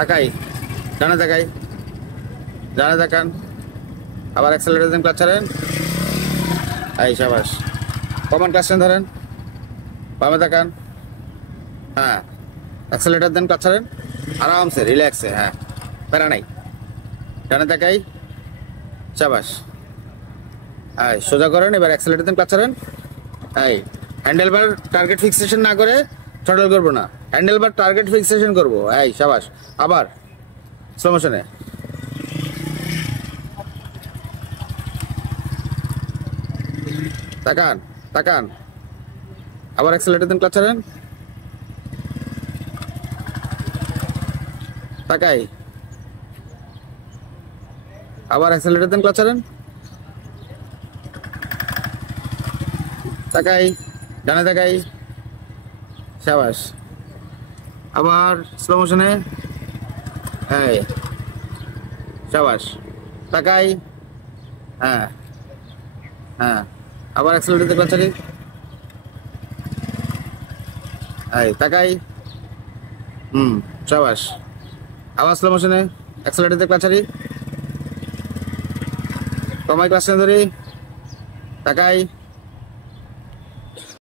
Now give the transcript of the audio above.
তাকাই, ডানে তাকাই, ডানে তাকান, আবার অ্যাক্সেলারেটর দেন, ক্লাচ ছাড়েন, এই শাবাশ। কমান ক্লাচটা ধরেন, বামে তাকান, হ্যাঁ অ্যাক্সেলারেটর দেন, ক্লাচ ছাড়েন, আরামসে রিল্যাক্সে, হ্যাঁ প্যারা নাই, ডানে তাকাই, শাবাশ। এই সোজা করেন, এবার অ্যাক্সেলারেটর দেন, ক্লাচ ছাড়েন, এই হ্যান্ডেল বার টার্গেট ফিক্সেশন না করে থ্রটল করবো না, হ্যান্ডেল বার টার্গেট ফিক্সেশন করবো, এই শাবাশ। আবার স্লো মোশনে, তাকান তাকান, আবার অ্যাক্সেলারেটর দেন, ক্লাচ ছাড়েন, তাকাই, আবার অ্যাক্সেলারেটর দেন, ক্লাচ ছাড়েন, তাকাই, ডানে তাকাই, শাবাশ। আবার স্লো মোশনে, এই শাবাশ, তাকাই, হ্যাঁ হ্যাঁ, আবার অ্যাক্সেলারেটর দেন, ক্লাচ ছাড়ি, এই তাকাই, শাবাশ। আবার স্লো মোশনে, অ্যাক্সেলারেটর দেন, ক্লাচ ছাড়ি, কমাই ক্লাচ ধরি, তাকাই,